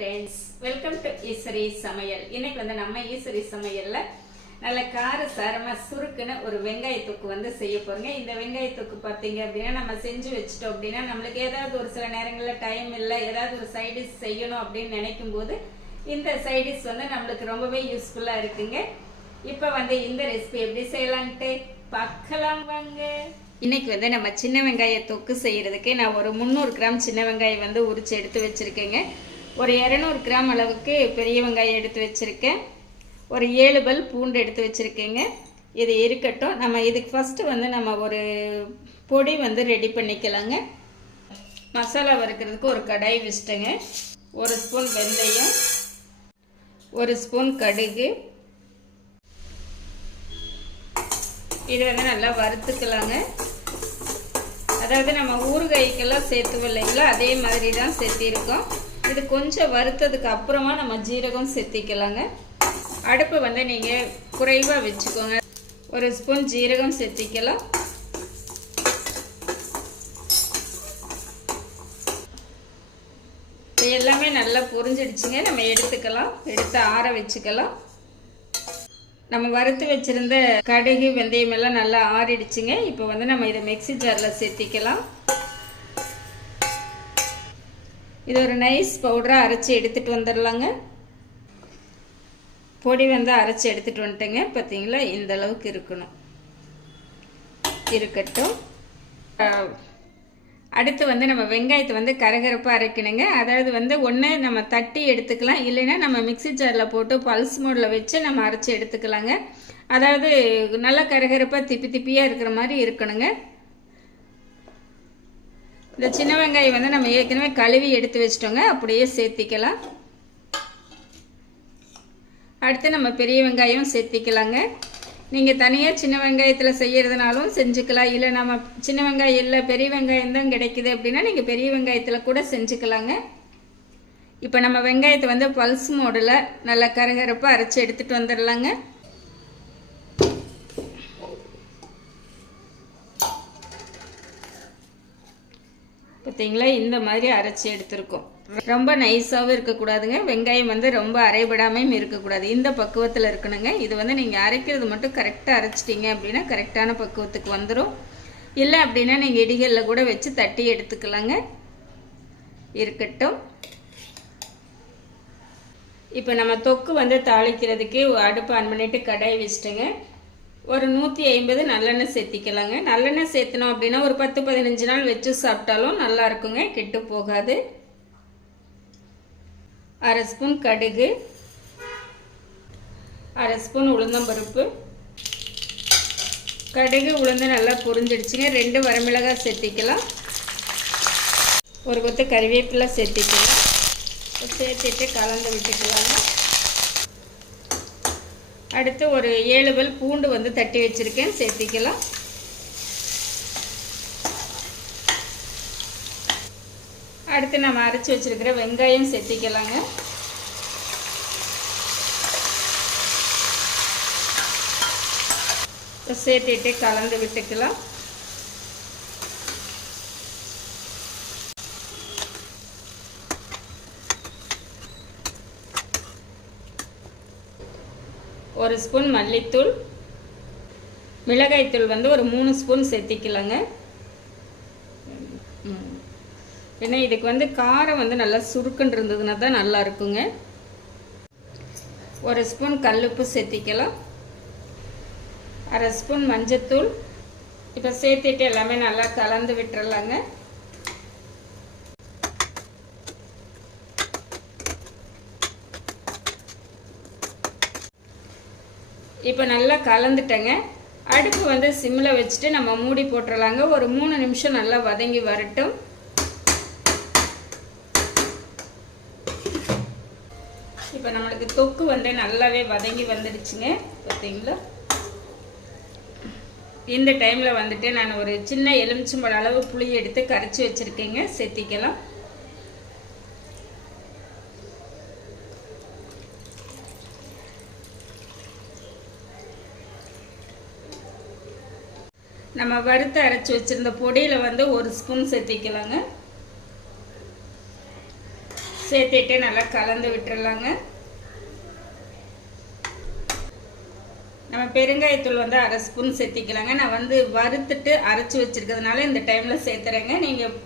Friends welcome to Eswari சமையல் இன்னைக்கு வந்து நம்ம ஈஸ்வரி சமையலில் நல்ல கார சாரமாக சுருக்குன்னு ஒரு வெங்காய தொக்கு வந்து செய்ய போகிறோங்க இந்த வெங்காய பார்த்தீங்க அப்படின்னா நம்ம செஞ்சு வச்சுட்டோம் அப்படின்னா நம்மளுக்கு ஏதாவது ஒரு சில நேரங்களில் டைம் இல்லை ஏதாவது ஒரு சைடிஷ் செய்யணும் அப்படின்னு நினைக்கும் போது இந்த சைடிஷ் வந்து நம்மளுக்கு ரொம்பவே யூஸ்ஃபுல்லாக இருக்குங்க. இப்போ வந்து இந்த ரெசிபி எப்படி செய்யலான்ட்டு பார்க்கலாம் வாங்க. இன்றைக்கி வந்து நம்ம சின்ன வெங்காய தொக்கு செய்யறதுக்கு நான் ஒரு முந்நூறு கிராம் சின்ன வெங்காயம் வந்து உரித்து எடுத்து வச்சுருக்கேங்க. ஒரு இரநூறு கிராம் அளவுக்கு பெரிய வெங்காயம் எடுத்து வச்சுருக்கேன். ஒரு ஏழு பல் பூண்டு எடுத்து வச்சுருக்கேங்க. இது இருக்கட்டும். நம்ம இதுக்கு ஃபஸ்ட்டு வந்து நம்ம ஒரு பொடி வந்து ரெடி பண்ணிக்கலாங்க. மசாலா வறுக்கிறதுக்கு ஒரு கடாய் வச்சுட்டேங்க. ஒரு ஸ்பூன் வெந்தயம் ஒரு ஸ்பூன் கடுகு. இது வந்து நல்லா வறுத்துக்கலாங்க. அதாவது நம்ம ஊறுகாய்க்கெல்லாம் சேர்த்துவோம் அதே மாதிரி தான் சேர்த்திருக்கோம். இது கொஞ்சம் வறுத்ததுக்கு அப்புறமா நம்ம ஜீரகம் சேர்த்திக்கலாங்க அடுப்பு வந்து நீங்கள் குறைவாக வச்சுக்கோங்க. ஒரு ஸ்பூன் ஜீரகம் சேர்த்திக்கலாம் இது எல்லாமே நல்லா பொரிஞ்சிடுச்சுங்க. நம்ம எடுத்துக்கலாம். எடுத்து ஆற வச்சுக்கலாம். நம்ம வறுத்து வச்சிருந்த கடுகு வெந்தயம் எல்லாம் நல்லா ஆறிடுச்சுங்க. இப்போ வந்து நம்ம இதை மிக்சி ஜாரில் சேர்த்திக்கலாம் இது ஒரு நைஸ் பவுடராக அரைச்சி எடுத்துகிட்டு வந்துடலாங்க பொடி வந்து அரைச்சி எடுத்துகிட்டு வந்துட்டேங்க. பார்த்தீங்களா இந்த அளவுக்கு இருக்கணும். இருக்கட்டும். அடுத்து வந்து நம்ம வெங்காயத்தை வந்து கரகரப்பாக அரைக்கணுங்க. அதாவது வந்து ஒன்று நம்ம தட்டி எடுத்துக்கலாம். இல்லைன்னா நம்ம மிக்சி ஜாரில் போட்டு பல்ஸ் மோடில் வச்சு நம்ம அரைச்சி எடுத்துக்கலாங்க. அதாவது நல்லா கரகரப்பாக திப்பி திப்பியாக இருக்கிற மாதிரி இருக்கணுங்க. இந்த சின்ன வெங்காயம் வந்து நம்ம ஏற்கனவே கழுவி எடுத்து வச்சிட்டோங்க. அப்படியே சேர்த்திக்கலாம். அடுத்து நம்ம பெரிய வெங்காயம் சேர்த்திக்கலாங்க. நீங்கள் தனியாக சின்ன வெங்காயத்தில் செய்கிறதுனாலும் செஞ்சுக்கலாம். இல்லை நம்ம சின்ன வெங்காயம் இல்லை பெரிய வெங்காயம் தான் கிடைக்குது அப்படின்னா நீங்கள் பெரிய வெங்காயத்தில் கூட செஞ்சுக்கலாங்க. இப்போ நம்ம வெங்காயத்தை வந்து பல்ஸ் மோடில் நல்லா கரகரப்பாக அரைச்சி எடுத்துகிட்டு வந்துடலாங்க. பார்த்தீங்களா இந்த மாதிரி அரைச்சி எடுத்திருக்கோம். ரொம்ப நைஸாகவும் இருக்கக்கூடாதுங்க. வெங்காயம் வந்து ரொம்ப அரைபடாமையும் இருக்கக்கூடாது. இந்த பக்குவத்தில் இருக்கணுங்க. இது வந்து நீங்கள் அரைக்கிறது மட்டும் கரெக்டாக அரைச்சிட்டிங்க அப்படின்னா கரெக்டான பக்குவத்துக்கு வந்துடும் இல்லை அப்படின்னா நீங்கள் இடிகளில் கூட வச்சு தட்டி எடுத்துக்கலாங்க. இருக்கட்டும். இப்போ நம்ம தொக்கு வந்து தாளிக்கிறதுக்கு அடுப்பு ஆன் பண்ணிவிட்டு கடாய் வச்சுட்டுங்க. ஒரு நூற்றி ஐம்பது நல்லெண்ணெய் சேர்த்திக்கலாங்க. நல்லெண்ணெய் சேர்த்தனோம் அப்படின்னா ஒரு பத்து பதினஞ்சு நாள் வச்சு சாப்பிட்டாலும் நல்லா இருக்குங்க. கெட்டு போகாது. அரை ஸ்பூன் கடுகு. அரை ஸ்பூன் உளுந்தம்பருப்பு கடுகு உளுந்து நல்லா பொரிஞ்சிடுச்சுங்க. ரெண்டு வரமிளகாய் சேர்த்திக்கலாம். ஒரு கொத்து கறிவேப்பிலை சேர்த்திக்கலாம். சேர்த்துட்டு கலந்து விட்டுக்கலாங்க. அடுத்து ஒரு ஏழு பல் பூண்டு வந்து தட்டி வச்சுருக்கேன். சேர்த்திக்கலாம். அடுத்து நம்ம அரைச்சி வச்சிருக்கிற வெங்காயம் சேர்த்திக்கலாங்க. சேர்த்துட்டு கலந்து விட்டுக்கலாம். ஒரு ஸ்பூன் மல்லித்தூள் மிளகாய்த்தூள் வந்து ஒரு மூணு ஸ்பூன் சேர்த்திக்கலாங்க. ஏன்னா இதுக்கு வந்து காரம் வந்து நல்லா சுருக்குன்னு இருந்ததுன்னா தான் நல்லா இருக்குங்க. ஒரு ஸ்பூன் கல்லுப்பு சேர்த்திக்கலாம். அரை ஸ்பூன் மஞ்சத்தூள். இப்போ சேர்த்துட்டு எல்லாமே நல்லா கலந்து விட்டுறலாங்க. இப்போ நல்லா கலந்துட்டேங்க. அடுப்பு வந்து சிம்மில் வச்சுட்டு நம்ம மூடி போட்டுடலாங்க ஒரு மூணு நிமிஷம் நல்லா வதங்கி வரட்டும். இப்போ நம்மளுக்கு தொக்கு வந்து நல்லாவே வதங்கி வந்துடுச்சுங்க. பார்த்தீங்களா இந்த டைமில் வந்துட்டு நான் ஒரு சின்ன எலுமிச்சம்பழ அளவு புளி எடுத்து கரைச்சி வச்சுருக்கேங்க. சேர்த்திக்கலாம். நம்ம வறுத்து அரைச்சி வச்சுருந்த பொடியில் வந்து ஒரு ஸ்பூன் சேர்த்திக்கலாங்க. சேர்த்துட்டு நல்லா கலந்து விட்டுறலாங்க. நம்ம பெருங்காயத்தூள் வந்து அரை ஸ்பூன் சேர்த்திக்கலாங்க. நான் வந்து வறுத்துட்டு அரைச்சி வச்சுருக்கிறதுனால இந்த டைமில் சேர்த்துறேங்க. நீங்கள்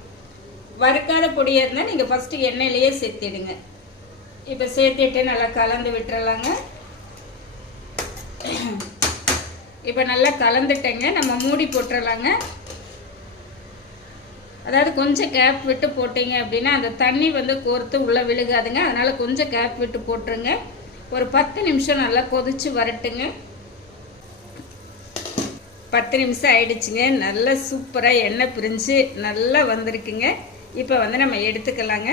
வறுக்காத பொடியாக இருந்தால் நீங்கள் ஃபஸ்ட்டு எண்ணெயிலேயே சேர்த்திடுங்க. இப்போ சேர்த்துட்டு நல்லா கலந்து விட்டுறலாங்க. இப்போ நல்லா கலந்துட்டேங்க. நம்ம மூடி போட்டுறலாங்க. அதாவது கொஞ்சம் கேப் விட்டு போட்டீங்க அப்படின்னா அந்த தண்ணி வந்து கோர்த்து உள்ளே விழுகாதுங்க. அதனால் கொஞ்சம் கேப் விட்டு போட்டுருங்க. ஒரு பத்து நிமிஷம் நல்லா கொதிச்சு வரட்டுங்க. பத்து நிமிஷம் ஆயிடுச்சுங்க. நல்லா சூப்பராக எண்ணெய் பிரிஞ்சு நல்லா வந்திருக்குங்க. இப்போ வந்து நம்ம எடுத்துக்கலாங்க.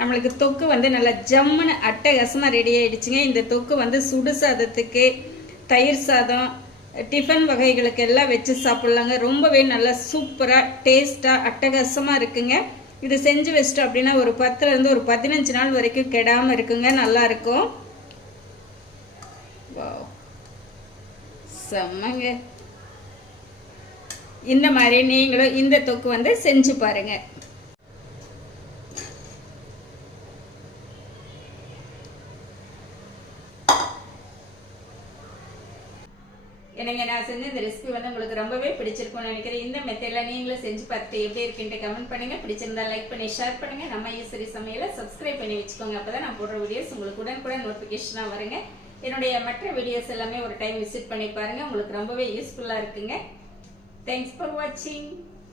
நம்மளுக்கு தொக்கு வந்து நல்லா ஜம்முன்னு அட்டகாசமாக ரெடி ஆகிடுச்சுங்க இந்த தொக்கு வந்து சுடு சாதத்துக்கு தயிர் சாதம் டிஃபன் வகைகளுக்கு எல்லாம் வச்சு சாப்பிட்லாங்க. ரொம்பவே நல்லா சூப்பராக டேஸ்ட்டாக அட்டகாசமாக இருக்குங்க. இது செஞ்சு வச்சிட்டோம் அப்படின்னா ஒரு பத்துலேருந்து ஒரு பதினஞ்சு நாள் வரைக்கும் கெடாமல் இருக்குங்க. நல்லா இருக்கும். செம்மங்க. இந்த மாதிரி நீங்களும் இந்த தொக்கு வந்து செஞ்சு பாருங்கள் எனக்கு நான் செஞ்ச இந்த ரெசிபி வந்து உங்களுக்கு ரொம்பவே பிடிச்சிருக்கும்னு நினைக்கிறேன். இந்த மெத்தடில் நீங்களும் செஞ்சு பார்த்துட்டு எப்படி இருக்குன்ட்டு கமெண்ட் பண்ணுங்க. பிடிச்சிருந்தா லைக் பண்ணி ஷேர் பண்ணுங்க. நம்ம ஈஸ்வரி சமையலை சப்ஸ்கிரைப் பண்ணி வச்சுக்கோங்க. அப்பதான் நான் போடுற வீடியோஸ் உங்களுக்கு உடனுக்குடன் நோட்டிஃபிகேஷனாக வருங்க. என்னுடைய மற்ற வீடியோஸ் எல்லாமே ஒரு டைம் விசிட் பண்ணி பாருங்க. உங்களுக்கு ரொம்பவே யூஸ்ஃபுல்லாக இருக்குங்க. தேங்க்ஸ் ஃபார் வாட்சிங்